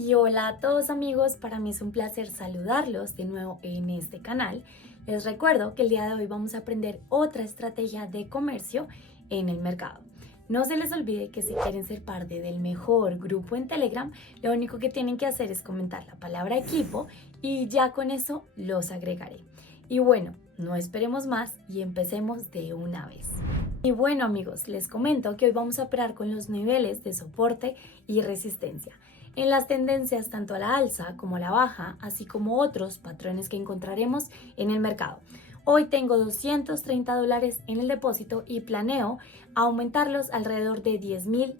Y hola a todos amigos, para mí es un placer saludarlos de nuevo en este canal. Les recuerdo que el día de hoy vamos a aprender otra estrategia de comercio en el mercado. No se les olvide que si quieren ser parte del mejor grupo en Telegram, lo único que tienen que hacer es comentar la palabra equipo y ya con eso los agregaré. Y bueno, no esperemos más y empecemos de una vez. Y bueno amigos, les comento que hoy vamos a operar con los niveles de soporte y resistencia en las tendencias tanto a la alza como a la baja, así como otros patrones que encontraremos en el mercado. Hoy tengo $230 en el depósito y planeo aumentarlos alrededor de $10,000.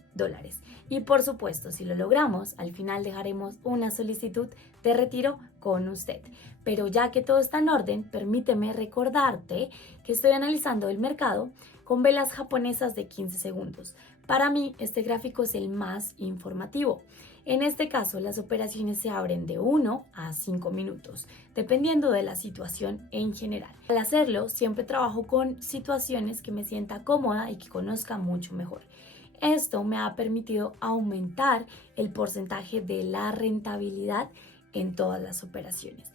Y por supuesto, si lo logramos, al final dejaremos una solicitud de retiro con usted. Pero ya que todo está en orden, permíteme recordarte que estoy analizando el mercado con velas japonesas de 15 segundos. Para mí, este gráfico es el más informativo. En este caso, las operaciones se abren de 1 a 5 minutos, dependiendo de la situación en general. Al hacerlo, siempre trabajo con situaciones que me sienta cómoda y que conozca mucho mejor. Esto me ha permitido aumentar el porcentaje de la rentabilidad en todas las operaciones.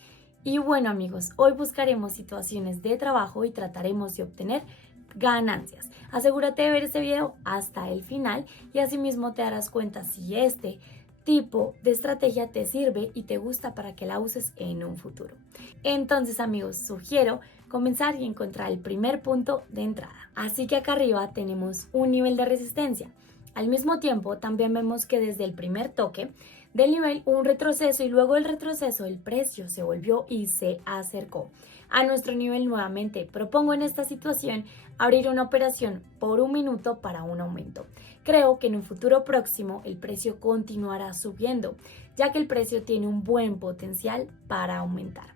Y bueno amigos, hoy buscaremos situaciones de trabajo y trataremos de obtener ganancias. Asegúrate de ver este video hasta el final y asimismo te darás cuenta si este tipo de estrategia te sirve y te gusta para que la uses en un futuro. Entonces amigos, sugiero comenzar y encontrar el primer punto de entrada. Así que acá arriba tenemos un nivel de resistencia. Al mismo tiempo también vemos que desde el primer toque del nivel hubo un retroceso y luego del retroceso el precio se volvió y se acercó a nuestro nivel nuevamente. Propongo en esta situación abrir una operación por un minuto para un aumento. Creo que en un futuro próximo el precio continuará subiendo, ya que el precio tiene un buen potencial para aumentar.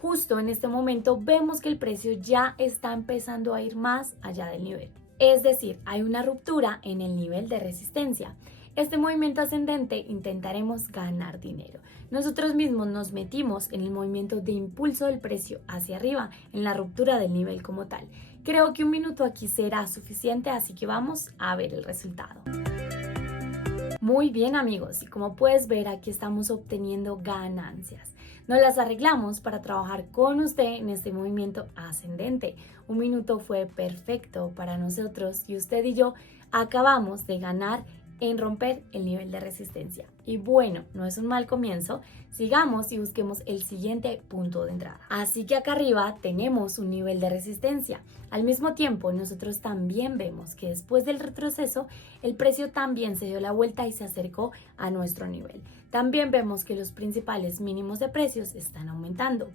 Justo en este momento vemos que el precio ya está empezando a ir más allá del nivel. Es decir, hay una ruptura en el nivel de resistencia. Este movimiento ascendente intentaremos ganar dinero. Nosotros mismos nos metimos en el movimiento de impulso del precio hacia arriba, en la ruptura del nivel como tal. Creo que un minuto aquí será suficiente, así que vamos a ver el resultado. Muy bien amigos, y como puedes ver aquí estamos obteniendo ganancias. Nos las arreglamos para trabajar con usted en este movimiento ascendente. Un minuto fue perfecto para nosotros y usted y yo acabamos de ganar en romper el nivel de resistencia. Y bueno, no es un mal comienzo, sigamos y busquemos el siguiente punto de entrada. Así que acá arriba tenemos un nivel de resistencia. Al mismo tiempo, nosotros también vemos que después del retroceso, el precio también se dio la vuelta y se acercó a nuestro nivel. También vemos que los principales mínimos de precios están aumentando.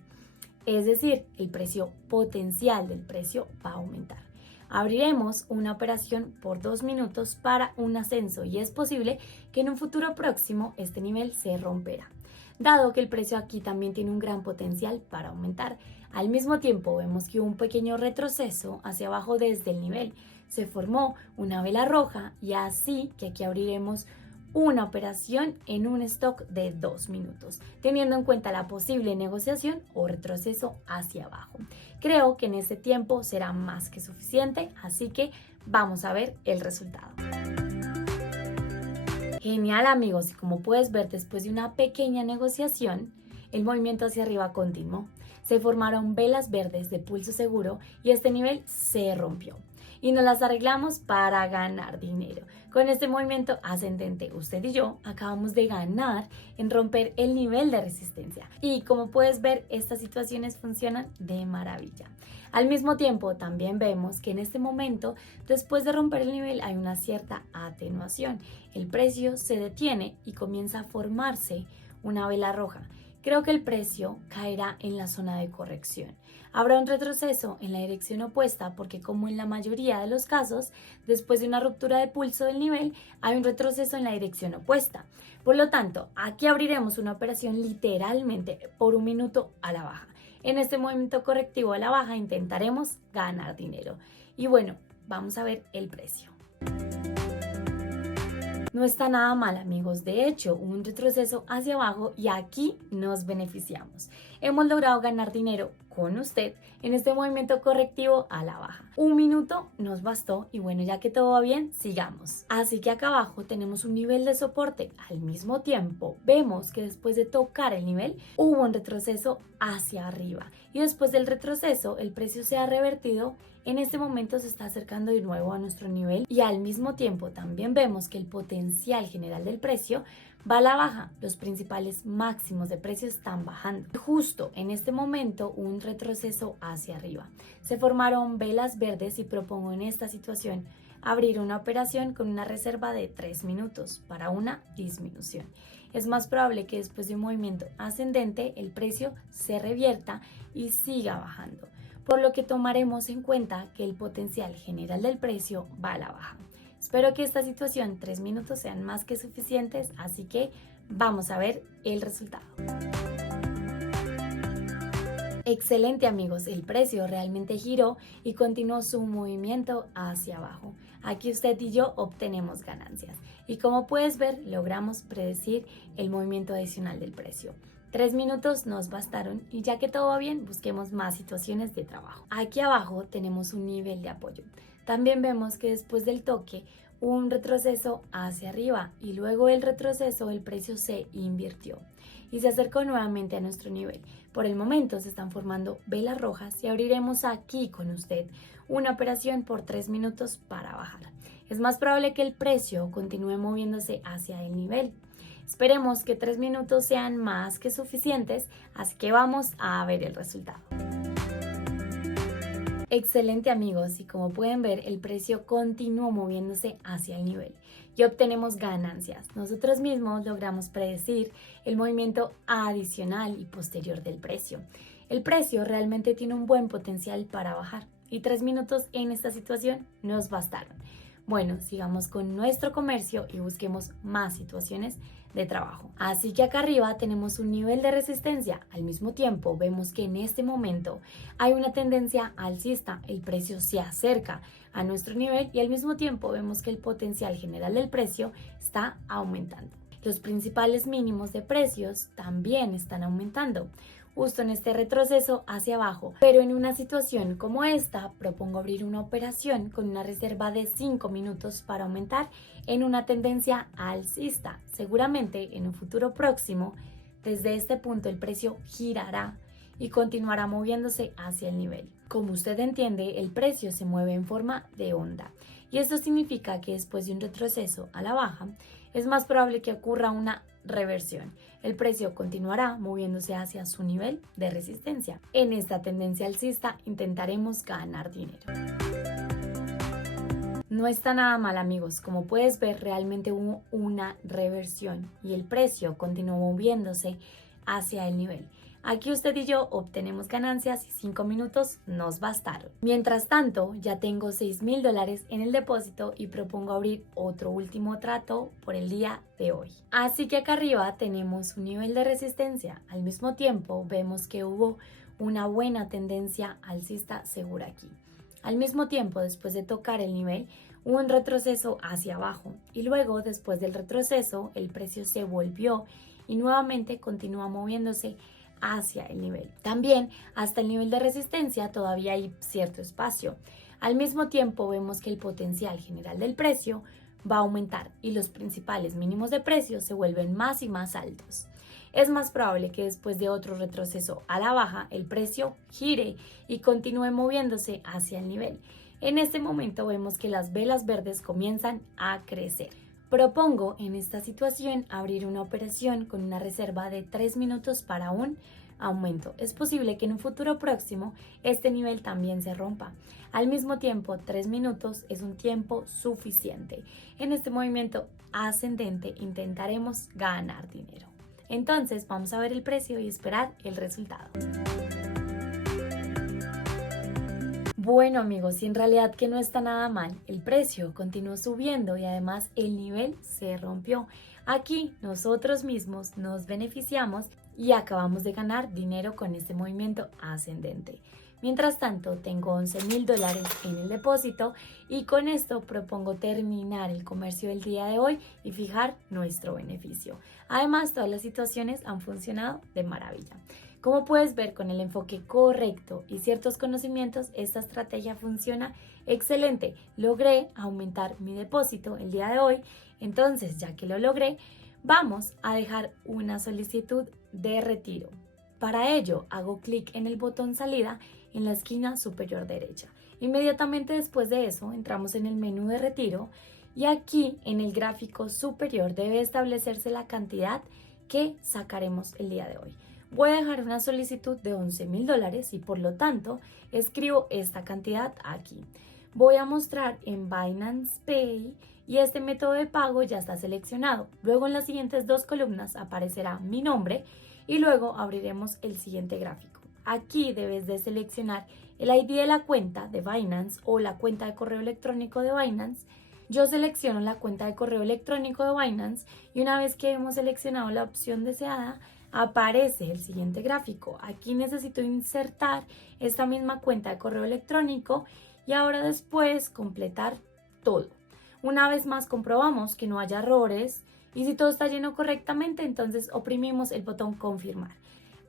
Es decir, el precio potencial del precio va a aumentar. Abriremos una operación por 2 minutos para un ascenso y es posible que en un futuro próximo este nivel se romperá, dado que el precio aquí también tiene un gran potencial para aumentar. Al mismo tiempo vemos que hubo un pequeño retroceso hacia abajo desde el nivel, se formó una vela roja y así que aquí abriremos una operación en un stock de 2 minutos, teniendo en cuenta la posible negociación o retroceso hacia abajo. Creo que en este tiempo será más que suficiente, así que vamos a ver el resultado. Genial amigos, y como puedes ver después de una pequeña negociación, el movimiento hacia arriba continuó. Se formaron velas verdes de pulso seguro y este nivel se rompió. Y nos las arreglamos para ganar dinero. Con este movimiento ascendente, usted y yo acabamos de ganar en romper el nivel de resistencia. Y como puedes ver, estas situaciones funcionan de maravilla. Al mismo tiempo, también vemos que en este momento, después de romper el nivel, hay una cierta atenuación. El precio se detiene y comienza a formarse una vela roja. Creo que el precio caerá en la zona de corrección. Habrá un retroceso en la dirección opuesta porque, como en la mayoría de los casos, después de una ruptura de pulso del nivel, hay un retroceso en la dirección opuesta. Por lo tanto, aquí abriremos una operación literalmente por un minuto a la baja. En este movimiento correctivo a la baja intentaremos ganar dinero. Y bueno, vamos a ver el precio. No está nada mal, amigos. De hecho, un retroceso hacia abajo y aquí nos beneficiamos. Hemos logrado ganar dinero con usted en este movimiento correctivo a la baja. 1 minuto nos bastó y bueno, ya que todo va bien, sigamos. Así que acá abajo tenemos un nivel de soporte. Al mismo tiempo, vemos que después de tocar el nivel, hubo un retroceso hacia arriba. Y después del retroceso, el precio se ha revertido. En este momento se está acercando de nuevo a nuestro nivel y al mismo tiempo también vemos que el potencial general del precio va a la baja. Los principales máximos de precio están bajando. Justo en este momento un retroceso hacia arriba. Se formaron velas verdes y propongo en esta situación abrir una operación con una reserva de 3 minutos para una disminución. Es más probable que después de un movimiento ascendente el precio se revierta y siga bajando, por lo que tomaremos en cuenta que el potencial general del precio va a la baja. Espero que esta situación 3 minutos sean más que suficientes, así que vamos a ver el resultado. Excelente, amigos, el precio realmente giró y continuó su movimiento hacia abajo. Aquí usted y yo obtenemos ganancias y como puedes ver logramos predecir el movimiento adicional del precio. 3 minutos nos bastaron y ya que todo va bien, busquemos más situaciones de trabajo. Aquí abajo tenemos un nivel de apoyo. También vemos que después del toque hubo un retroceso hacia arriba y luego del retroceso el precio se invirtió y se acercó nuevamente a nuestro nivel. Por el momento se están formando velas rojas y abriremos aquí con usted una operación por 3 minutos para bajar. Es más probable que el precio continúe moviéndose hacia el nivel. Esperemos que 3 minutos sean más que suficientes, así que vamos a ver el resultado. Excelente, amigos, y como pueden ver el precio continuó moviéndose hacia el nivel y obtenemos ganancias. Nosotros mismos logramos predecir el movimiento adicional y posterior del precio. El precio realmente tiene un buen potencial para bajar y 3 minutos en esta situación nos bastaron. Bueno, sigamos con nuestro comercio y busquemos más situaciones de trabajo. Así que acá arriba tenemos un nivel de resistencia. Al mismo tiempo vemos que en este momento hay una tendencia alcista. El precio se acerca a nuestro nivel y al mismo tiempo vemos que el potencial general del precio está aumentando. Los principales mínimos de precios también están aumentando, justo en este retroceso hacia abajo. Pero en una situación como esta, propongo abrir una operación con una reserva de 5 minutos para aumentar en una tendencia alcista. Seguramente en un futuro próximo, desde este punto el precio girará y continuará moviéndose hacia el nivel. Como usted entiende, el precio se mueve en forma de onda y esto significa que después de un retroceso a la baja, es más probable que ocurra una reversión. El precio continuará moviéndose hacia su nivel de resistencia. En esta tendencia alcista intentaremos ganar dinero. No está nada mal, amigos. Como puedes ver, realmente hubo una reversión y el precio continuó moviéndose hacia el nivel. Aquí usted y yo obtenemos ganancias y 5 minutos nos bastaron. Mientras tanto, ya tengo $6,000 en el depósito y propongo abrir otro último trato por el día de hoy. Así que acá arriba tenemos un nivel de resistencia. Al mismo tiempo, vemos que hubo una buena tendencia alcista segura aquí. Al mismo tiempo, después de tocar el nivel, hubo un retroceso hacia abajo y luego, después del retroceso, el precio se volvió y nuevamente continúa moviéndose hacia el nivel. También hasta el nivel de resistencia todavía hay cierto espacio. Al mismo tiempo vemos que el potencial general del precio va a aumentar y los principales mínimos de precio se vuelven más y más altos. Es más probable que después de otro retroceso a la baja el precio gire y continúe moviéndose hacia el nivel. En este momento vemos que las velas verdes comienzan a crecer. Propongo en esta situación abrir una operación con una reserva de 3 minutos para un aumento. Es posible que en un futuro próximo este nivel también se rompa. Al mismo tiempo, 3 minutos es un tiempo suficiente. En este movimiento ascendente intentaremos ganar dinero. Entonces vamos a ver el precio y esperar el resultado. Bueno, amigos, y en realidad que no está nada mal, el precio continuó subiendo y además el nivel se rompió. Aquí nosotros mismos nos beneficiamos y acabamos de ganar dinero con este movimiento ascendente. Mientras tanto, tengo $11,000 en el depósito y con esto propongo terminar el comercio del día de hoy y fijar nuestro beneficio. Además, todas las situaciones han funcionado de maravilla. Como puedes ver, con el enfoque correcto y ciertos conocimientos, esta estrategia funciona excelente. Logré aumentar mi depósito el día de hoy, entonces ya que lo logré, vamos a dejar una solicitud de retiro. Para ello, hago clic en el botón salida en la esquina superior derecha. Inmediatamente después de eso, entramos en el menú de retiro y aquí en el gráfico superior debe establecerse la cantidad que sacaremos el día de hoy. Voy a dejar una solicitud de $11,000 y por lo tanto escribo esta cantidad aquí. Voy a mostrar en Binance Pay y este método de pago ya está seleccionado. Luego en las siguientes dos columnas aparecerá mi nombre y luego abriremos el siguiente gráfico. Aquí debes de seleccionar el ID de la cuenta de Binance o la cuenta de correo electrónico de Binance. Yo selecciono la cuenta de correo electrónico de Binance y una vez que hemos seleccionado la opción deseada, aparece el siguiente gráfico. Aquí necesito insertar esta misma cuenta de correo electrónico y ahora después completar todo. Una vez más comprobamos que no haya errores y si todo está lleno correctamente, entonces oprimimos el botón confirmar.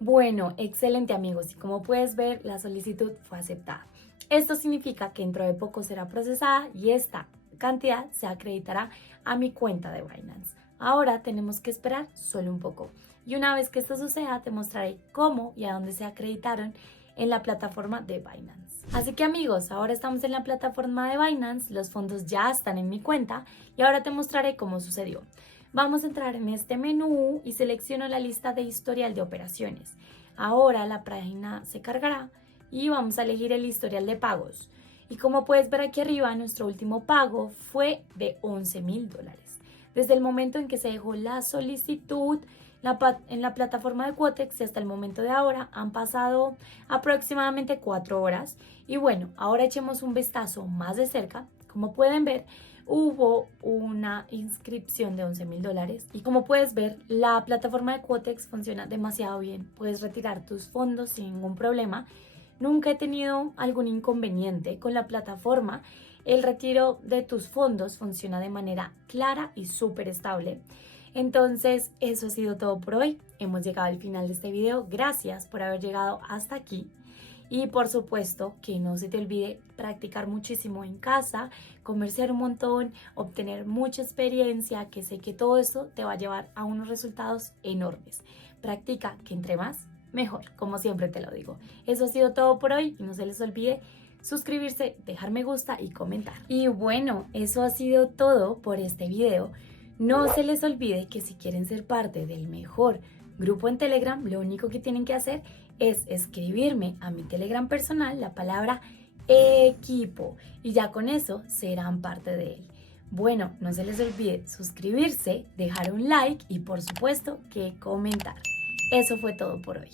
Bueno, excelente amigos, y como puedes ver, la solicitud fue aceptada. Esto significa que dentro de poco será procesada y esta cantidad se acreditará a mi cuenta de Binance. Ahora tenemos que esperar solo un poco. Y una vez que esto suceda, te mostraré cómo y a dónde se acreditaron en la plataforma de Binance. Así que amigos, ahora estamos en la plataforma de Binance, los fondos ya están en mi cuenta y ahora te mostraré cómo sucedió. Vamos a entrar en este menú y selecciono la lista de historial de operaciones. Ahora la página se cargará y vamos a elegir el historial de pagos. Y como puedes ver aquí arriba, nuestro último pago fue de $11,000. Desde el momento en que se dejó la solicitud en la plataforma de Quotex y hasta el momento de ahora han pasado aproximadamente 4 horas. Y bueno, ahora echemos un vistazo más de cerca. Como pueden ver, hubo una inscripción de $11,000 y como puedes ver, la plataforma de Quotex funciona demasiado bien. Puedes retirar tus fondos sin ningún problema. Nunca he tenido algún inconveniente con la plataforma. El retiro de tus fondos funciona de manera clara y súper estable. Entonces, eso ha sido todo por hoy. Hemos llegado al final de este video. Gracias por haber llegado hasta aquí. Y por supuesto que no se te olvide practicar muchísimo en casa, comerciar un montón, obtener mucha experiencia, que sé que todo esto te va a llevar a unos resultados enormes. Practica, que entre más, mejor, como siempre te lo digo. Eso ha sido todo por hoy y no se les olvide suscribirse, dejar me gusta y comentar. Y bueno, eso ha sido todo por este video. No se les olvide que si quieren ser parte del mejor grupo en Telegram, lo único que tienen que hacer es escribirme a mi Telegram personal la palabra equipo y ya con eso serán parte de él. Bueno, no se les olvide suscribirse, dejar un like y por supuesto que comentar. Eso fue todo por hoy.